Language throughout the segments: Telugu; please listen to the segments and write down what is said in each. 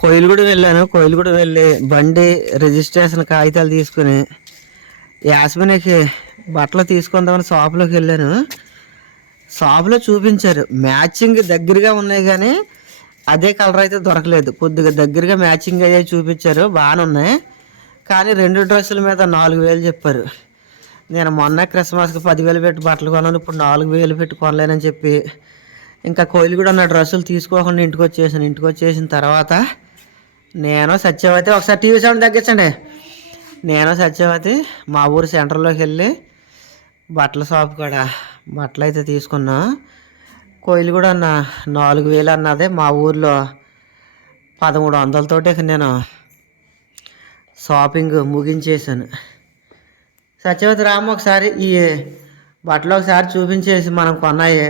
కోయిలగూడ వెళ్ళాను. కోయిలగూడ వెళ్ళి బండి రిజిస్ట్రేషన్ కాగితాలు తీసుకుని యాస్మినికి బట్టలు తీసుకుందామని షాప్లోకి వెళ్ళాను. షాప్లో చూపించారు. మ్యాచింగ్ దగ్గరగా ఉన్నాయి కానీ అదే కలర్ అయితే దొరకలేదు. కొద్దిగా దగ్గరగా మ్యాచింగ్ అయ్యే చూపించారు. బాగానే ఉన్నాయి. కానీ రెండు డ్రెస్సుల మీద నాలుగు వేలు చెప్పారు. నేను మొన్న క్రిస్మస్కి పదివేలు పెట్టి బట్టలు కొన్నాను. ఇప్పుడు నాలుగు వేలు పెట్టి కొనలేనని చెప్పి. ఇంకా కోయిలు కూడా నా డ్రెస్సులు తీసుకోకుండా ఇంటికి వచ్చేసాను. ఇంటికి వచ్చేసిన తర్వాత నేను సత్యవతి ఒకసారి టీవీ సౌండ్ తగ్గించండి. నేను సత్యవతి మా ఊరు సెంటర్లోకి వెళ్ళి బట్టల షాప్ కూడా బట్టలు అయితే తీసుకున్నా. కోయిలు కూడా అన్న నాలుగు వేలు అన్నదే మా ఊర్లో పదమూడు వందలతోటి నేను షాపింగ్ ముగించేసాను సత్యవతి రామ ఒకసారి ఈ బట్టలు ఒకసారి చూపించేసి మనం కొన్నాయి.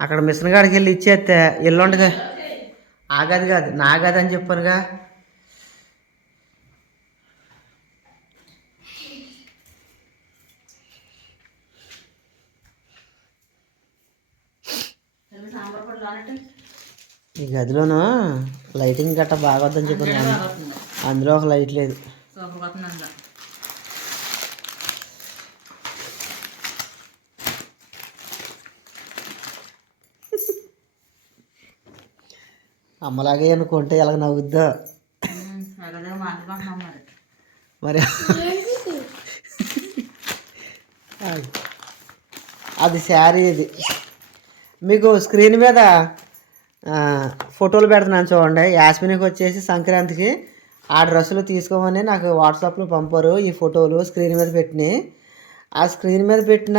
అక్కడ మిషన్ కాడికి వెళ్ళి ఇచ్చేస్తే ఎల్లుండగా ఆ గది కాదు నా గది అని చెప్పానుగా ఈ గదిలోనూ? లైటింగ్ గట్ట బాగొద్దని చెప్పాను అందులో ఒక లైట్ లేదు. అమ్మలాగే అనుకుంటే ఎలాగ నవ్వుద్దో? మరి. అది. శారీ ఇది. మీకు స్క్రీన్ మీద ఫోటోలు పెడుతున్నాను చూడండి. యాస్మినికి వచ్చేసి సంక్రాంతికి ఆ డ్రెస్సులు తీసుకోమని నాకు వాట్సాప్లో పంపారు ఈ ఫోటోలు స్క్రీన్ మీద పెట్టినాయి ఆ స్క్రీన్ మీద పెట్టిన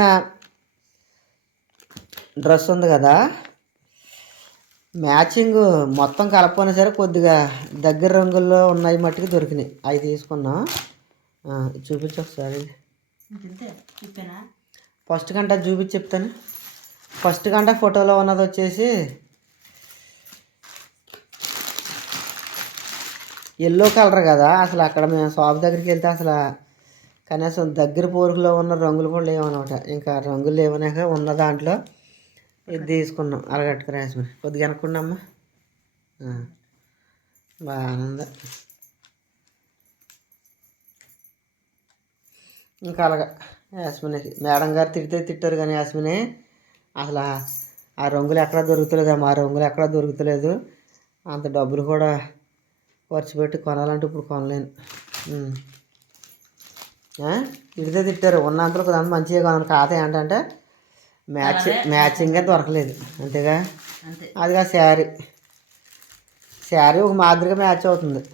డ్రెస్ ఉంది కదా మ్యాచింగ్ మొత్తం కలపపోయినా సరే కొద్దిగా దగ్గర రంగుల్లో ఉన్నాయి మట్టుకు దొరికినాయి. అవి తీసుకున్నాం. చూపించు ఒకసారి. ఫస్ట్ గంట చూపించి చెప్తాను. ఫస్ట్ గంట ఫోటోలో ఉన్నది వచ్చేసి ఎల్లో కలర్ కదా. అసలు అక్కడ మేము షాప్ దగ్గరికి వెళ్తే అసలు కనీసం దగ్గర పోరుకులో ఉన్న రంగులు కూడా లేవన్నమాట. ఇంకా రంగులు లేవనాక ఉన్న దాంట్లో ఇది తీసుకున్నాం. అరగట్టుకు రాసి కొద్దిగా అనుకున్నామ్మా? బాగానే ఇంకా అలాగా యాస్మిన్కి మేడం గారు తిడితే తిట్టారు కానీ యాస్మిని అసలు ఆ- రంగులు ఎక్కడా దొరుకుతలేదు ఆ రంగులు ఎక్కడా దొరుకుతలేదు. అంత డబ్బులు కూడా ఖర్చు పెట్టి కొనాలంటే ఇప్పుడు కొనలేను. తిడితే తిట్టారు. ఉన్నంతలో కొంతమంది మంచిగా కొనాలి. కాతే ఏంటంటే మ్యాచ్ మ్యాచింగే దొరకలేదు. అంతేగా? అంతే. అదిగా శారీ. శారీ ఒక మాదిరిగా మ్యాచ్ అవుతుంది.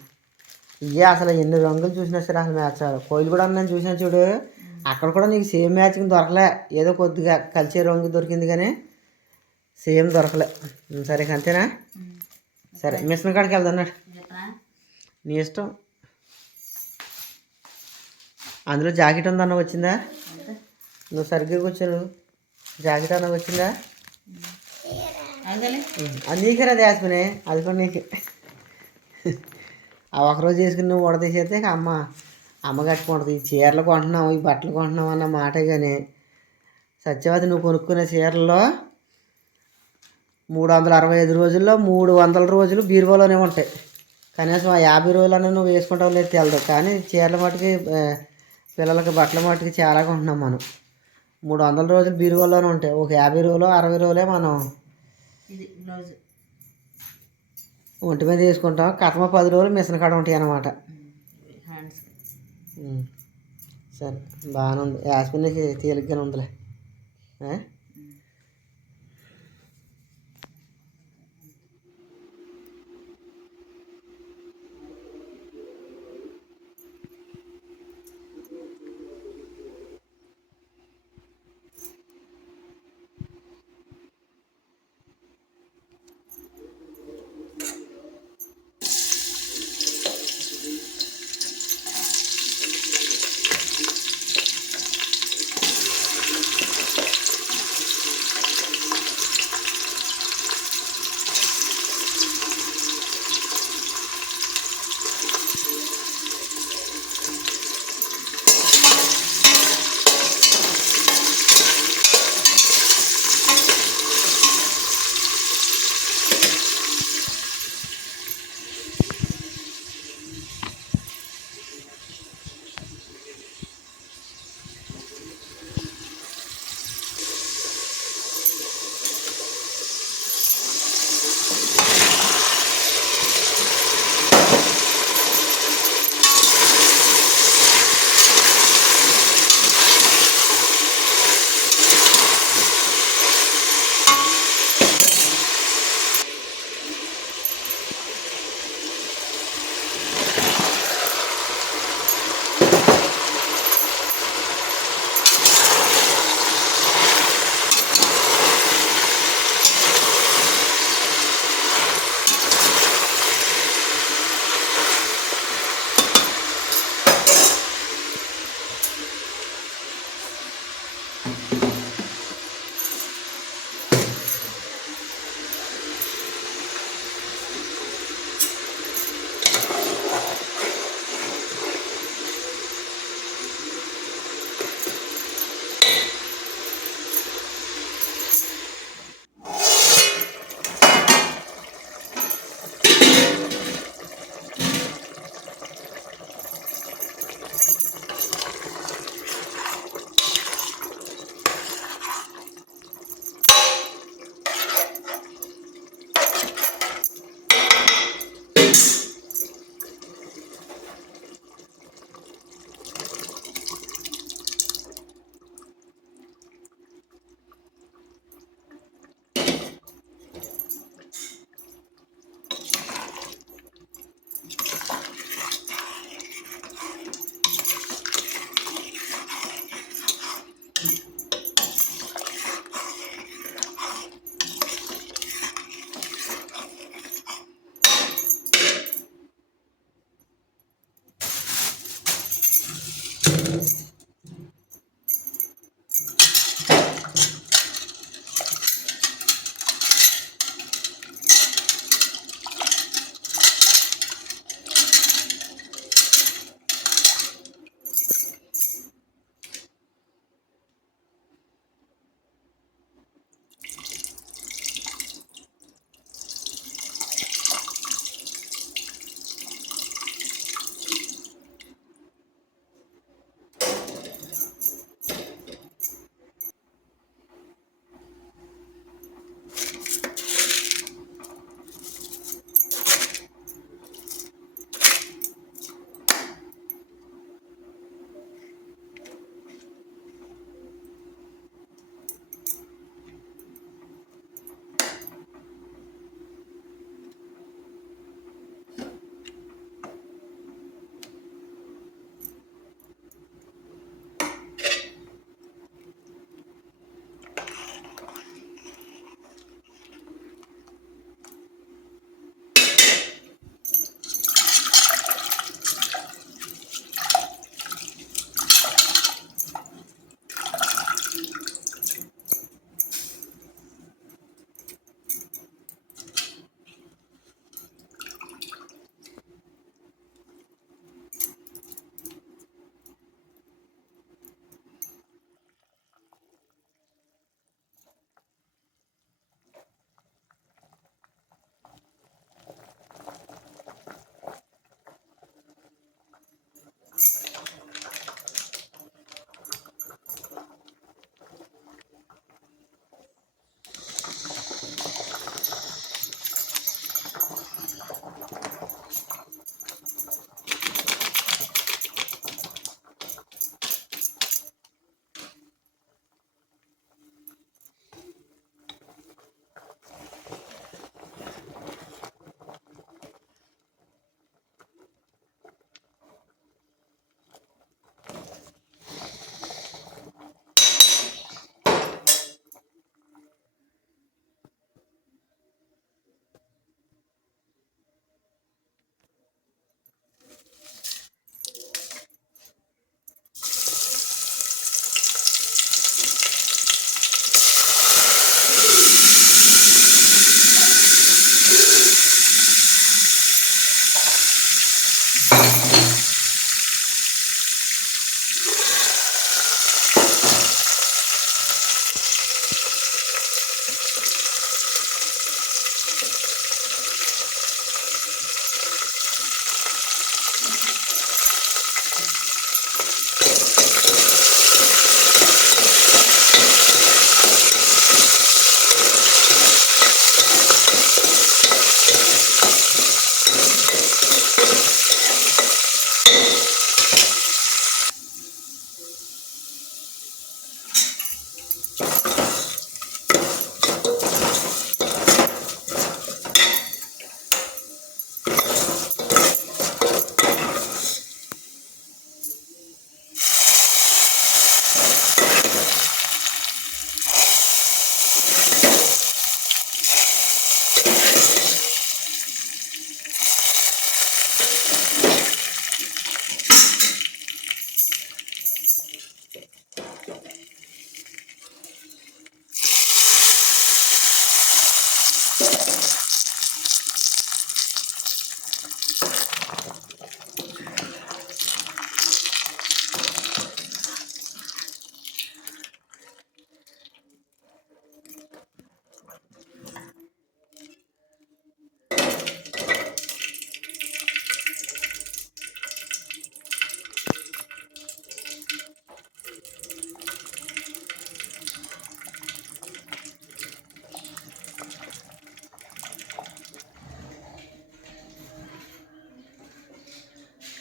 ఇవే అసలు ఎన్ని రంగులు చూసినా సరే అసలు మ్యాచ్ అవ్వదు. కోయిలు కూడా నేను చూసిన చూడు. అక్కడ కూడా నీకు సేమ్ మ్యాచింగ్ దొరకలే. ఏదో కొద్దిగా కలిసే రంగు దొరికింది కానీ సేమ్ దొరకలే. సరే అంతేనా? సరే మిషన్ కాడికి వెళ్దాం అన్నాడు చెప్పనా? నీ ఇష్టం. అందులో జాకెట్ ఉందన్న వచ్చిందా? నువ్వు సరిగ్గా కూర్చోను జాకెట్ అన్న వచ్చిందా అదేలే ఉం, అది కూడా నీకే. ఆ ఒకరోజు చేసుకుని నువ్వు ఉడతీసేస్తే ఇక అమ్మ అమ్మ కట్టుకుంటుంది ఈ చీరలు కొంటున్నావు ఈ బట్టలు కొంటున్నావు అన్న మాటే కానీ సత్యవతి నువ్వు కొనుక్కునే చీరల్లో మూడు వందల అరవై ఐదు రోజుల్లో మూడు వందల రోజులు బీరువాలోనే ఉంటాయి. కనీసం ఆ యాభై రోజులన్నా నువ్వు వేసుకుంటావు లేదు తెలదు. కానీ చీరల మట్టుకి పిల్లలకి బట్టల మట్టుకి చాలా కొంటున్నాం మనం. మూడు వందల రోజులు బీరువాలోనే ఉంటాయి. ఒక యాభై రోజులు అరవై రోజులే మనం ఇది బ్లౌజ్. ఒంటి మీద వేసుకుంటాం. కథమ పది రోజులు మిషన్ కాడ ఉంటాయి అన్నమాట. హ్యాండ్స్. సరే బాగానే ఉంది. యాస్మిన్కి తేలిగ్గానే ఉందిలే.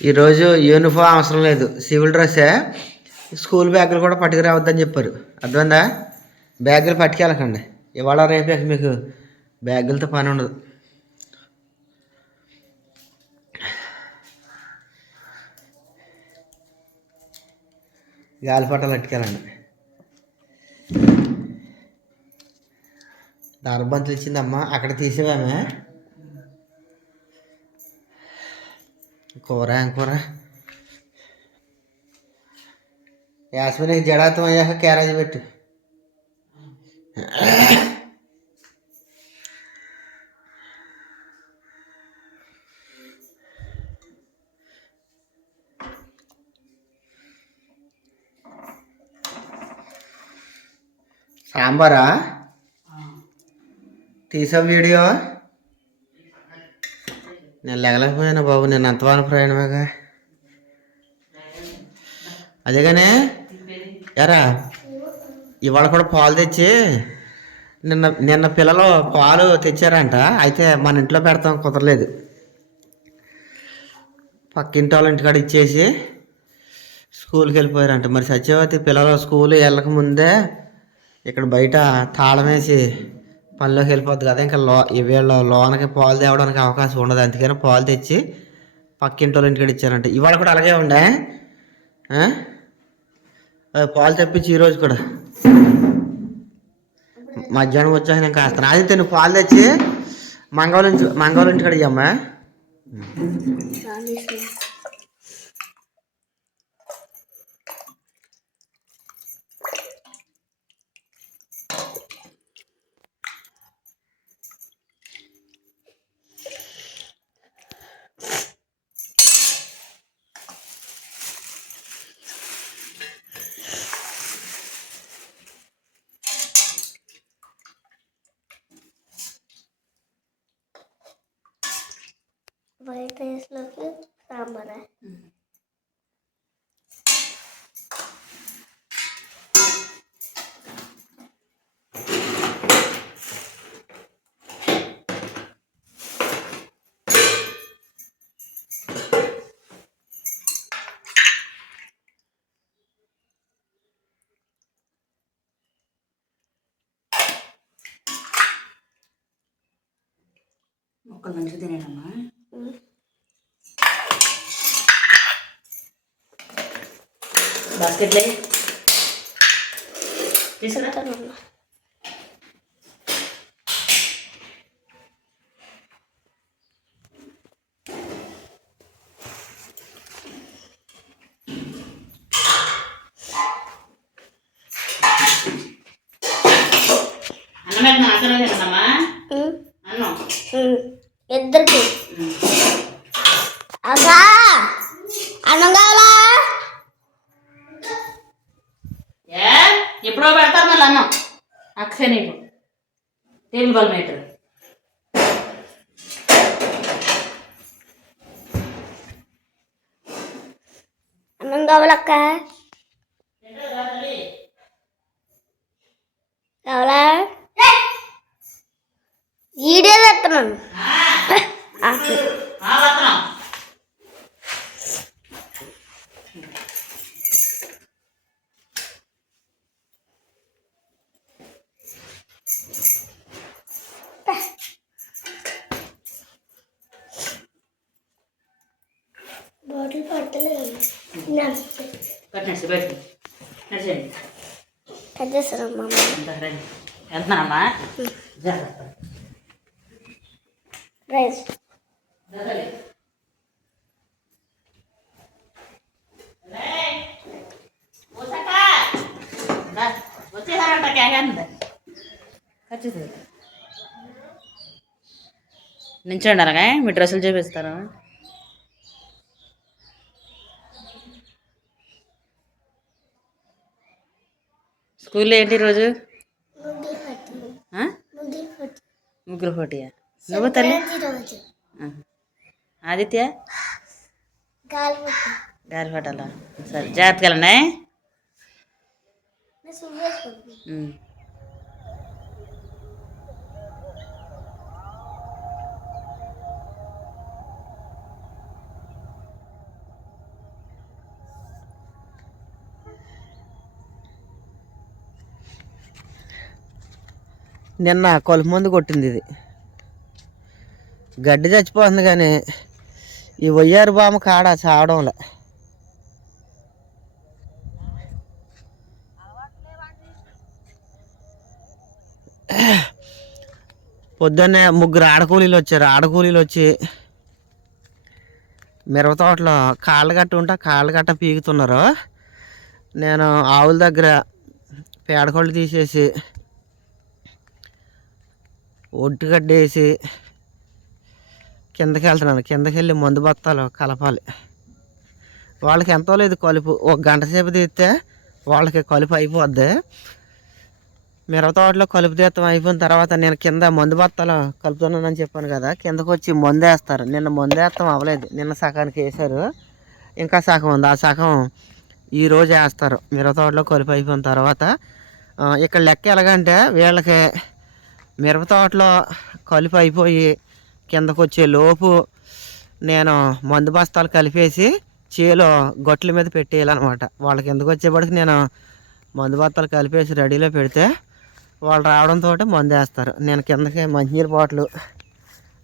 ఈరోజు యూనిఫామ్ అవసరం లేదు. సివిల్ డ్రెస్సే స్కూల్ బ్యాగులు కూడా పట్టుకురావద్దని చెప్పారు. అర్థమైందా? బ్యాగులు పట్టుకెళ్ళకండి. ఇవాళ రేపే మీకు బ్యాగులతో పని ఉండదు. గాలిపటాలు పట్టుకెళ్ళండి. దారబంతులు ఇచ్చిందమ్మా. అక్కడ తీసేవామే. కూర ఏం కూర యాస్మినికి జడాతం అయ్యాక క్యారేజ్ పెట్టు సాంబారా తీసా వీడియో నేను లెగలేకపోయాను బాబు నేను అంతవాన ప్రయాణమేగా. అదేగానే ఎరా ఇవాళ కూడా పాలు తెచ్చి నిన్న నిన్న పిల్లలు పాలు తెచ్చారంట అయితే మన ఇంట్లో పెడతాం కుదరలేదు. పక్కింటి వాళ్ళ ఇంటికాడ ఇచ్చేసి స్కూల్కి వెళ్ళిపోయారంట. మరి సత్యవతి పిల్లలు స్కూల్ వెళ్ళకముందే ఇక్కడ బయట తాళం వేసి పనిలోకి వెళ్ళిపోద్ది కదా. ఇంకా లో వీళ్ళ లోనకి పాలు తేవడానికి అవకాశం ఉండదు. అందుకని పాలు తెచ్చి పక్కింటి వాళ్ళ ఇంటికాడ ఇచ్చారంట. ఇవాళ కూడా అలాగే ఉండే? పాలు తెప్పించి ఈరోజు కూడా. మధ్యాహ్నం వచ్చాక నేను కాస్త ఆదిత్య నువ్వు పాలు తెచ్చి మంగళ నుంచి మంగళ ఇంటికాడ ఇయ్యమ్మా. ఒక్కరు మంచిగా తినేనమ్మా బాస్కెట్లే తీసుకురా కట్టినట్టు బయట నడిచేయండి. కట్టేస్తారమ్మా ఇంత రండి. వెళ్తున్నానమ్మా జాగ్రత్త. వచ్చేసారంట ఖచ్చితంగా నించోండి అలాగే మీ డ్రెస్సులు చూపిస్తారు స్కూల్లో ఏంటి ఈరోజు ఆ? ముగ్గురు పోటీయా? నువ్వు తల్లి? రోజు. ఆదిత్య? గాలి పట్టాలా సరే జాగ్రత్తగా నిన్న కలుపు మందు కొట్టింది ఇది. గడ్డి చచ్చిపోతుంది కానీ ఈ వయ్యారు బామ కాడ చావడంలే. పొద్దున్నే ముగ్గురు ఆడకూలీలు వచ్చారు. ఆడకూలీలు వచ్చి మిరప తోటలో కాళ్ళు గట్ట ఉంటే కాళ్ళు గట్ట పీకుతున్నారు. నేను ఆవుల దగ్గర పేడకోళ్ళు తీసేసి ఒడ్డుగడ్డ వేసి కిందకి వెళ్తున్నాను. కిందకి వెళ్ళి మందు బత్తాలు కలపాలి. వాళ్ళకి ఎంతో లేదు కలుపు. ఒక గంట సేపు తీస్తే వాళ్ళకి కలుపు అయిపోద్ది. మిరప తోటలో కలుపు తీర్థం అయిపోయిన తర్వాత నేను కింద మందు బత్తాలు కలుపుతున్నానని చెప్పాను కదా కిందకు వచ్చి మందు వేస్తారు. నిన్న మందు వేస్తాం అవ్వలేదు. నిన్న సగానికి వేశారు. ఇంకా సగం ఉంది. ఆ సగం ఈరోజు వేస్తారు. మిరప తోటలో కలుపు అయిపోయిన తర్వాత ఇక్కడ లెక్క ఎలాగంటే వీళ్ళకి మిరప తోటలో కలుపు అయిపోయి కిందకు వచ్చే లోపు నేను మందు బస్తాలు కలిపేసి చేలో గొట్ల మీద పెట్టేయాలన్నమాట. వాళ్ళకి కిందకు వచ్చేప్పటికి నేను మందు బస్తాలు కలిపేసి రెడీలో పెడితే వాళ్ళు రావడంతో మందు వేస్తారు. నేను కిందకి మంచినీరు బాటిల్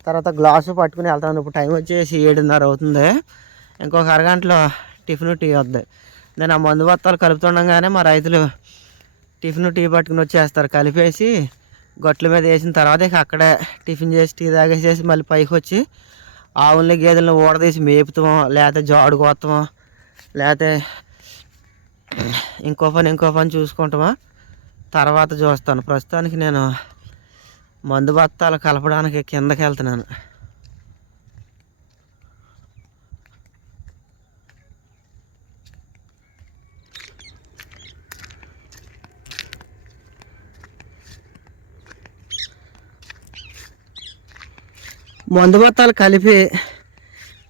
తర్వాత గ్లాసు పట్టుకుని వెళ్తాను. ఇప్పుడు టైం వచ్చేసి ఏడున్నర అవుతుంది. ఇంకొక అరగంటలో టిఫిన్ టీ వద్ది. నేను ఆ మందు బత్తాలు కలుపుతుండగానే మా రైతులు టిఫిన్ టీ పట్టుకుని వచ్చేస్తారు. కలిపేసి గొట్ల మీద వేసిన తర్వాత ఇక అక్కడే టిఫిన్ చేసి టీ తాగేసేసి మళ్ళీ పైకి వచ్చి ఆవుల్ని గేదెలను ఊడదీసి మేపుతామో లేకపోతే జాడు కోస్తామో లేకపోతే ఇంకో పని ఇంకో పని చూసుకుంటామా. తర్వాత చూస్తాను. ప్రస్తుతానికి నేను మందు బత్తాలు కలపడానికి కిందకి వెళ్తున్నాను. మందు మొత్తాలు కలిపి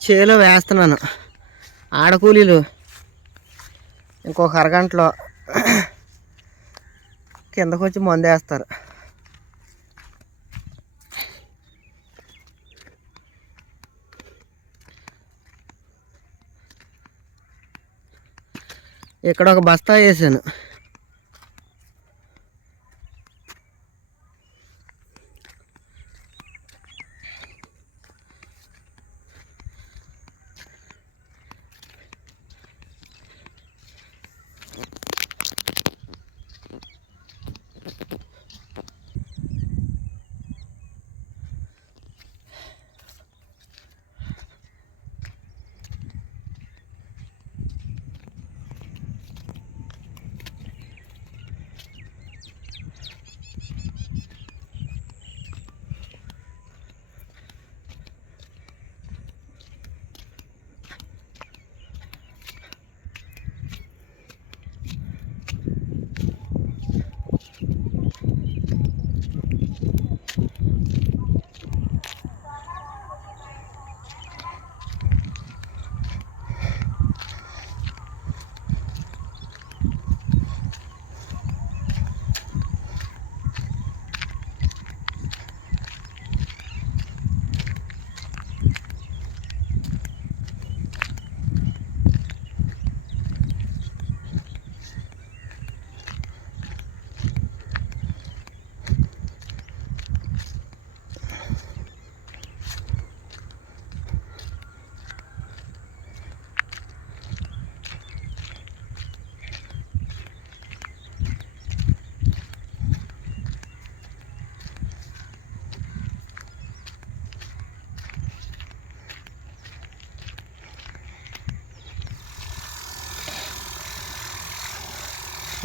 చేలో వేస్తున్నాను. ఆడకూలీలు. ఇంకొక అరగంటలో కిందకు వచ్చి మందు వేస్తారు ఇక్కడ ఒక బస్తా వేసాను.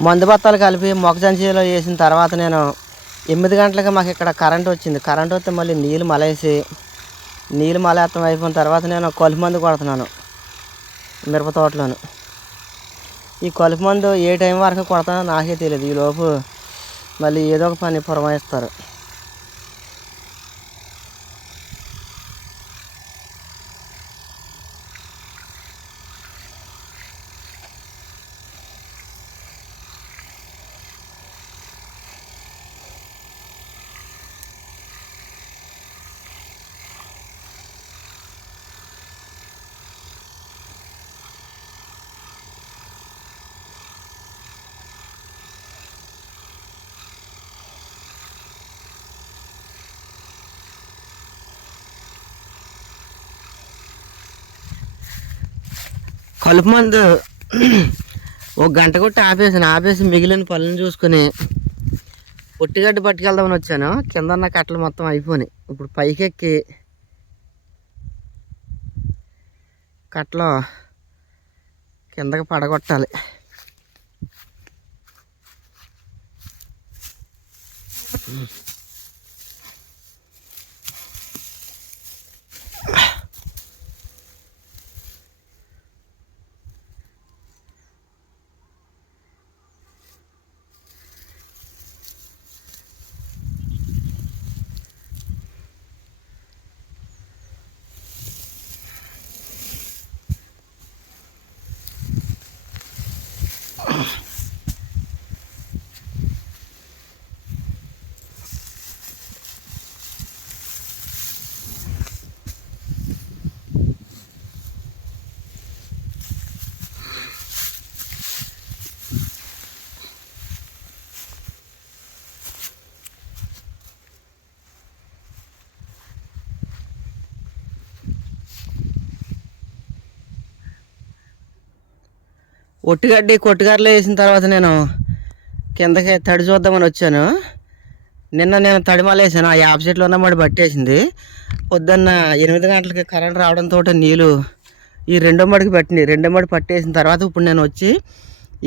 మందు బత్తాలు కలిపి మొక్కజంచీలో వేసిన తర్వాత నేను ఎనిమిది గంటలకి మాకు ఇక్కడ కరెంట్ వచ్చింది. కరెంట్ వస్తే మళ్ళీ నీళ్ళు మలేసి నీళ్ళు మలేత్తం అయిపోయిన తర్వాత నేను కలుపు మందు కొడుతున్నాను మిరప తోటలోను. ఈ కలుపు మందు ఏ టైం వరకు కొడతానో నాకే తెలియదు ఈ లోపు మళ్ళీ ఏదో ఒక పని పురమాయిస్తారు. కలుపు మందు ఒక గంట కొట్టి ఆపేసాను. ఆపేసి మిగిలిన పళ్ళని చూసుకుని పొట్టిగడ్డ పట్టుకెళ్దామని వచ్చాను. కింద ఉన్న కట్టలు మొత్తం అయిపోయినాయి. ఇప్పుడు పైకెక్కి కట్టలో కిందకి పడగొట్టాలి. ఒట్టిగడ్డి కొట్టుగడ్డలు వేసిన తర్వాత నేను కిందకి తడి చూద్దామని వచ్చాను. నిన్న నేను తడిమాలేసాను ఆ యాప్ చెట్లు ఉన్న మడి పట్టేసింది. పొద్దున్న ఎనిమిది గంటలకి కరెంట్ రావడంతో నీళ్ళు ఈ రెండో మడికి పట్టింది రెండో మడి పట్టేసిన తర్వాత ఇప్పుడు నేను వచ్చి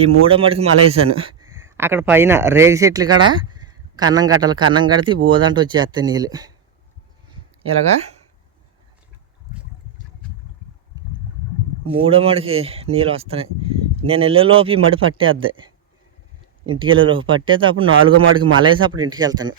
ఈ మూడో మడికి మల వేసాను. అక్కడ పైన రేగి చెట్లు కాడ కన్నం కట్టాలి. కన్నం కడితే బోదంటే వచ్చేస్తాయి నీళ్ళు ఇలాగా మూడో మడికి నీళ్ళు వస్తున్నాయి. నేను వెళ్ళేలోపు ఈ మడి పట్టేద్ది. ఇంటికి వెళ్ళేలోపు పట్టేస్తే అప్పుడు నాలుగో మడికి మలేసి అప్పుడు ఇంటికి వెళ్తాను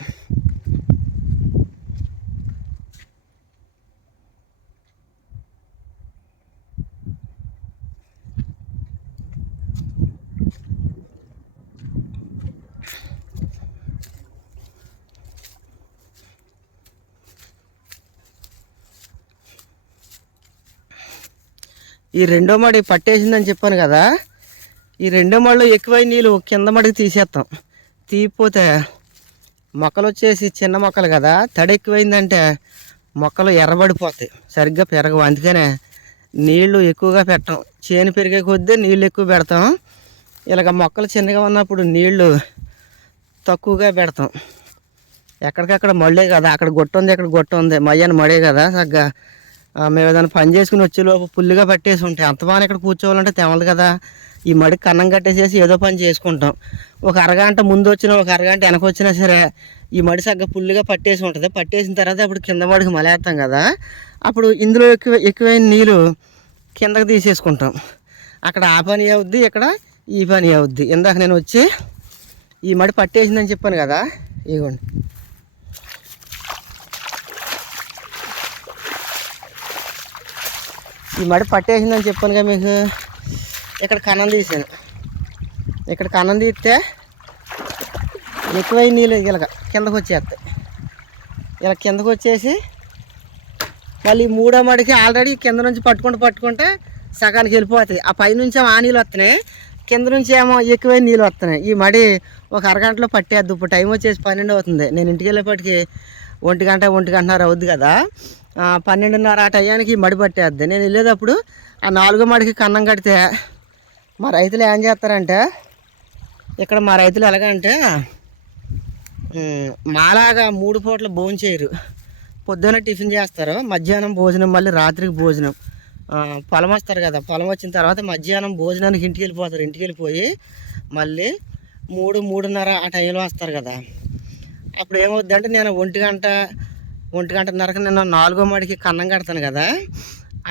ఈ రెండో మడి పట్టేసిందని చెప్పాను కదా ఈ రెండో మడిలో ఎక్కువై నీళ్ళు కింద మడికి తీసేస్తాం తీయపోతే మొక్కలు వచ్చేసి చిన్న మొక్కలు కదా తడి ఎక్కువైందంటే మొక్కలు ఎర్రబడిపోతాయి సరిగ్గా పెరగవు. అందుకనే నీళ్ళు ఎక్కువగా పెట్టాం. చేను పెరిగే కొద్దీ నీళ్ళు ఎక్కువ పెడతాం. ఇలాగ మొక్కలు చిన్నగా ఉన్నప్పుడు నీళ్ళు తక్కువగా పెడతాం. ఎక్కడికక్కడ మళ్ళే కదా అక్కడ గొట్ట ఉంది ఇక్కడ గొట్ట ఉంది మయ్యని మడే కదా సగ్గా మేము ఏదైనా పని చేసుకుని వచ్చేలోపు పుల్లుగా పట్టేసి ఉంటాయి అంత బాగా ఇక్కడ కూర్చోవాలంటే తెమలదు కదా. ఈ మడి కన్నం కట్టేసేసి ఏదో పని చేసుకుంటాం. ఒక అరగంట ముందు వచ్చినా ఒక అరగంట వెనక వచ్చినా సరే ఈ మడి సగ్గ పుల్లుగా పట్టేసి ఉంటుంది. పట్టేసిన తర్వాత అప్పుడు కింద మడికి మలేస్తాం కదా అప్పుడు ఇందులో ఎక్కువ ఎక్కువైన నీళ్ళు కిందకి తీసేసుకుంటాం. అక్కడ ఆ పని అవుద్ది ఇక్కడ ఈ పని అవుద్ది. ఇందాక నేను వచ్చి ఈ మడి పట్టేసిందని చెప్పాను కదా ఇదిగోండి ఈ మడి పట్టేసిందని చెప్పాను కదా మీకు? ఇక్కడ కన్నం తీసాను. ఇక్కడ కన్నం తీస్తే ఎక్కువై నీళ్ళు ఇలాగ కిందకు వచ్చేస్తాయి. ఇలా కిందకు వచ్చేసి మళ్ళీ మూడో మడికి ఆల్రెడీ కింద నుంచి పట్టుకుంటూ పట్టుకుంటే సగానికి వెళ్ళిపోతాయి. ఆ పై నుంచి ఏమో ఆ నీళ్ళు వస్తున్నాయి. కింద నుంచి ఏమో ఎక్కువై నీళ్ళు వస్తున్నాయి. ఈ మడి ఒక అరగంటలో పట్టేద్దు. ఇప్పుడు టైం వచ్చేసి పన్నెండు అవుతుంది. నేను ఇంటికి వెళ్ళేపటికి ఒంటి గంట ఒంటి గంటన్నర అవుద్ది కదా. పన్నెండున్నర ఆ టయానికి ఈ మడి పట్టేద్ది. నేను వెళ్ళేటప్పుడు ఆ నాలుగో మడికి కన్నం కడితే మా రైతులు ఏం చేస్తారంటే ఇక్కడ మా రైతులు ఎలాగంటే మాలాగా మూడు పూట్ల భోజనం చేయరు. పొద్దున్న టిఫిన్ చేస్తారు మధ్యాహ్నం భోజనం మళ్ళీ రాత్రికి భోజనం. పొలం వస్తారు కదా పొలం వచ్చిన తర్వాత మధ్యాహ్నం భోజనానికి ఇంటికి వెళ్ళిపోతారు. ఇంటికి వెళ్ళిపోయి మళ్ళీ మూడు మూడున్నర ఆ టైంలో వస్తారు కదా. అప్పుడు ఏమవుద్ది అంటే నేను ఒంటి గంట ఒంటి గంటన్నరకు నేను నాలుగో మడికి కన్నం కడతాను కదా.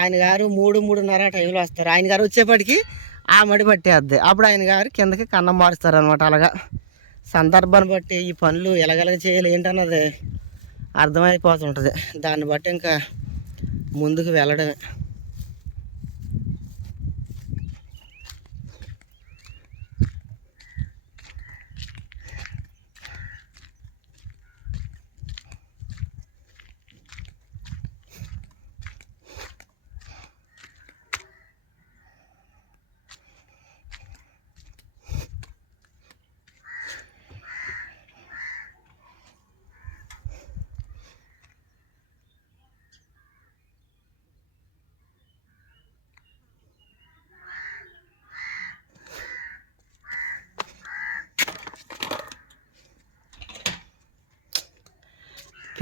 ఆయన గారు మూడు మూడున్నర ఆ టైంలో వస్తారు. ఆయన గారు వచ్చేప్పటికి ఆ మడి పట్టేద్ది. అప్పుడు ఆయన గారు కిందకి కన్నం మారుస్తారు అనమాట అలాగా. సందర్భాన్ని బట్టి ఈ పనులు ఎలాగెలగ చేయాలి ఏంటన్నది అర్థమైపోతుంటుంది. దాన్ని బట్టి ఇంకా ముందుకు వెళ్ళడమే.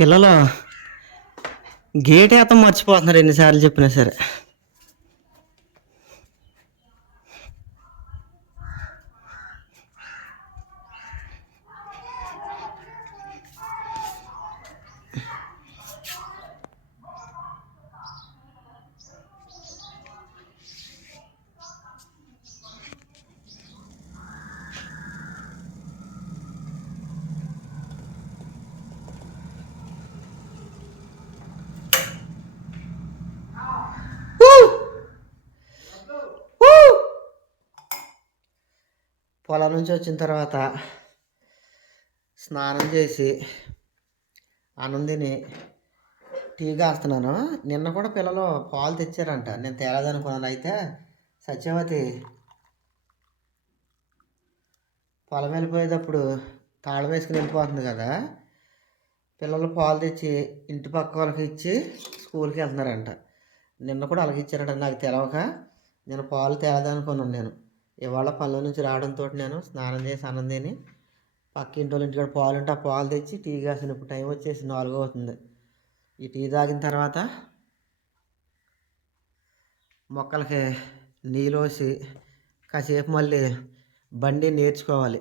పిల్లలు గేట్ ఏతం మర్చిపోతున్నారు ఎన్నిసార్లు చెప్పినా సరే. పొలం నుంచి వచ్చిన తర్వాత స్నానం చేసి ఆనందిని టీ కాస్తున్నాను నిన్న కూడా పిల్లలు పాలు తెచ్చారంట. నేను తేలదనుకున్నాను. అయితే సత్యవతి పొలం వెళ్ళిపోయేటప్పుడు తాళం వేసుకుని వెళ్ళిపోతుంది కదా. పిల్లలు పాలు తెచ్చి ఇంటి పక్క వాళ్ళకి ఇచ్చి స్కూల్కి వెళ్తున్నారంట. నిన్న కూడా అలాగే ఇచ్చారంట. నాకు తెలవక నేను పాలు తేలదనుకున్నాను నేను. ఇవాళ పనుల నుంచి రావడంతో నేను స్నానం చేసి అన్నం పక్కింటి వాళ్ళ ఇంటికాడ పాలు ఉంటే ఆ పాలు తెచ్చి టీ కాసిన ఇప్పుడు టైం వచ్చేసి నాలుగో అవుతుంది. ఈ టీ తాగిన తర్వాత మొక్కలకి నీళ్ళు పోసి కాసేపు మళ్ళీ బండి నేర్చుకోవాలి.